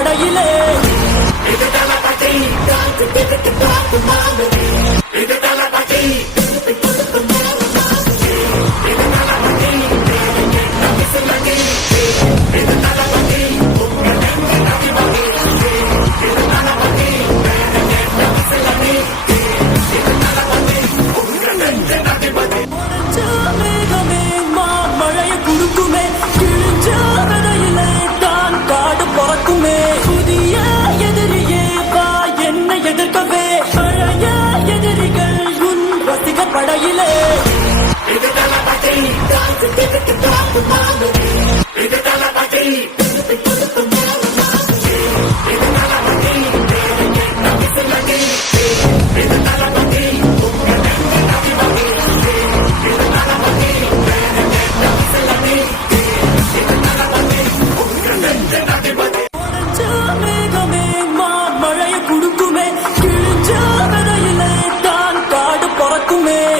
படையிலே புதிய எதிரியே வா என்ன எதிர்க்கவே பழைய எதிரிகள் உன் ரசிகர் படையிலே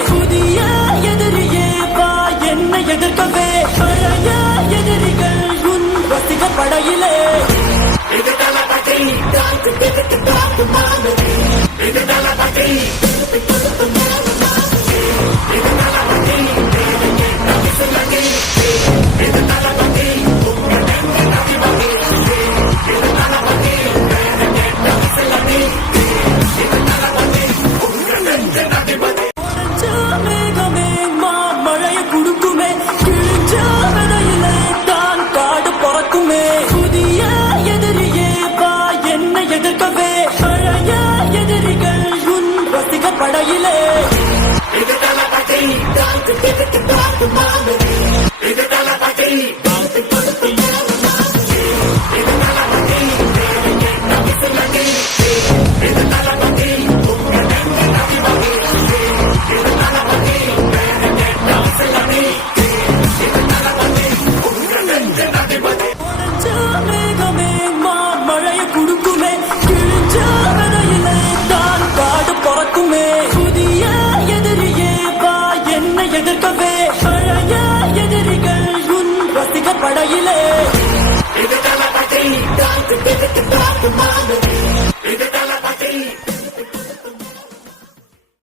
புதிய எதிரியே வா என்ன எதிர்க்கவே பழைய எதிரிகள் உன் ரசிகர் படையிலே புதிய எதிரியே வா என்ன எதிர்க்கவே பழைய எதிரிகள் உன் ரசிகர் படையிலே புதிய எதிரியே வா என்ன எதிர்க்கவே பழைய எதிரிகள் உன் ரசிகர் படையிலே